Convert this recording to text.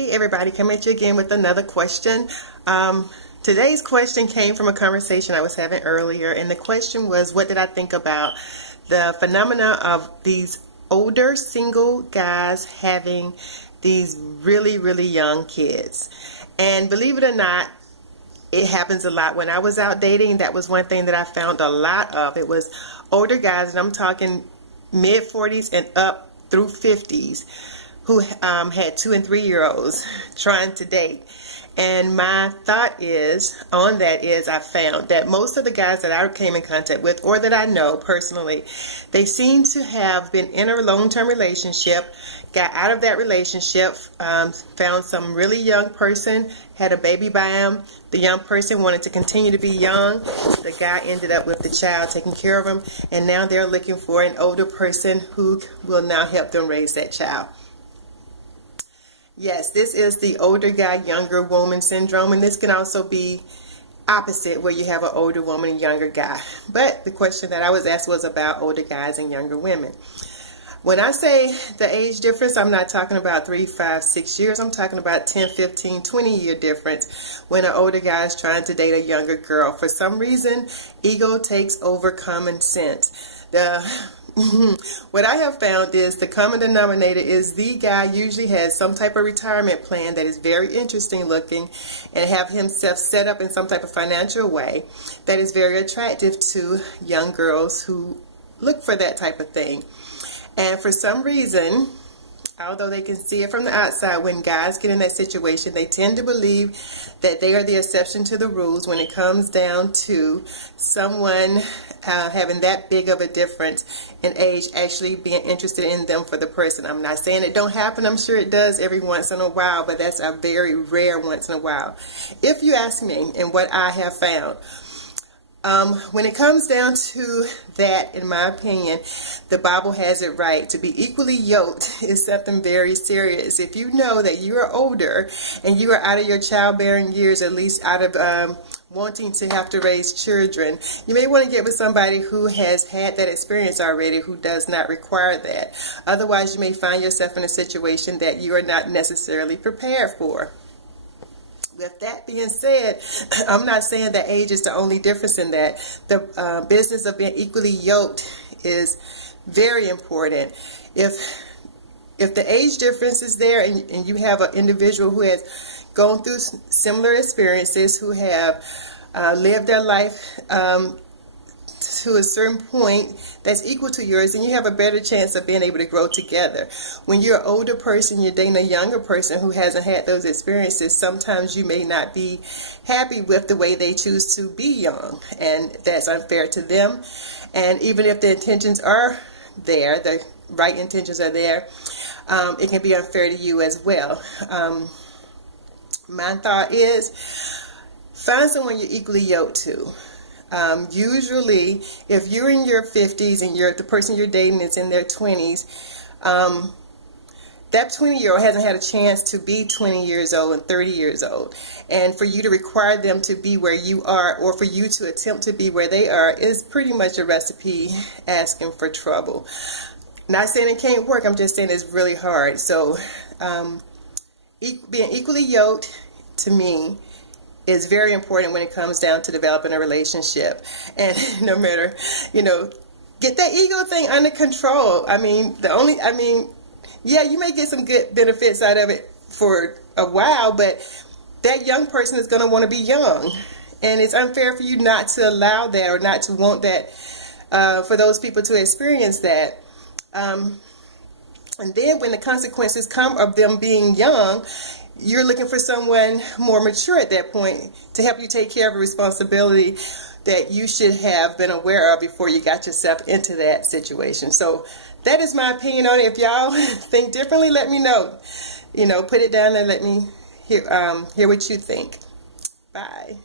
Hey everybody, coming at you again with another question. Today's question came from a conversation I was having earlier, and the question was, what did I think about the phenomena of these older single guys having these really young kids? And believe it or not, it happens a lot. When I was out dating, that was one thing that I found a lot of. It was older guys, and I'm talking mid 40s and up through 50s, who had 2 and 3 year olds trying to date. And my thought is on that is I found that most of the guys that I came in contact with, or that I know personally, they seem to have been in a long-term relationship, got out of that relationship, found some really young person, had a baby by him. The young person wanted to continue to be young. The guy ended up with the child, taking care of him, and now they're looking for an older person who will now help them raise that child. Yes, this is the older guy, younger woman syndrome, and this can also be opposite, where you have an older woman and younger guy. But the question that I was asked was about older guys and younger women. When I say the age difference, I'm not talking about 3, 5, 6 years. I'm talking about 10, 15, 20-year difference when an older guy is trying to date a younger girl. For some reason, ego takes over common sense. What I have found is the common denominator is the guy usually has some type of retirement plan that is very interesting looking, and have himself set up in some type of financial way that is very attractive to young girls who look for that type of thing. And for some reason, although they can see it from the outside, when guys get in that situation, they tend to believe that they are the exception to the rules when it comes down to someone having that big of a difference in age actually being interested in them for the person. I'm not saying it don't happen. I'm sure it does every once in a while, but that's a very rare once in a while. If you ask me, and what I have found, when it comes down to that, in my opinion, the Bible has it right. To be equally yoked is something very serious. If you know that you are older and you are out of your childbearing years, at least out of wanting to have to raise children, you may want to get with somebody who has had that experience already, who does not require that. Otherwise, you may find yourself in a situation that you are not necessarily prepared for. With that being said, I'm not saying that age is the only difference in that. The business of being equally yoked is very important. If the age difference is there, and you have an individual who has gone through similar experiences, who have lived their life to a certain point that's equal to yours, then you have a better chance of being able to grow together. When you're an older person, you're dating a younger person who hasn't had those experiences, sometimes you may not be happy with the way they choose to be young, and that's unfair to them. And even if the intentions are there, the right intentions are there, it can be unfair to you as well. My thought is, find someone you're equally yoked to. Usually, if you're in your 50s and the person you're dating is in their 20s, that 20-year-old hasn't had a chance to be 20 years old and 30 years old. And for you to require them to be where you are, or for you to attempt to be where they are, is pretty much a recipe asking for trouble. Not saying it can't work, I'm just saying it's really hard. So being equally yoked, to me, is very important when it comes down to developing a relationship. And no matter, get that ego thing under control. Yeah, you may get some good benefits out of it for a while, but that young person is going to want to be young. And it's unfair for you not to allow that, or not to want that, for those people to experience that. And then when the consequences come of them being young, you're looking for someone more mature at that point to help you take care of a responsibility that you should have been aware of before you got yourself into that situation. So that is my opinion on it. If y'all think differently, let me know. Put it down and let me hear what you think. Bye.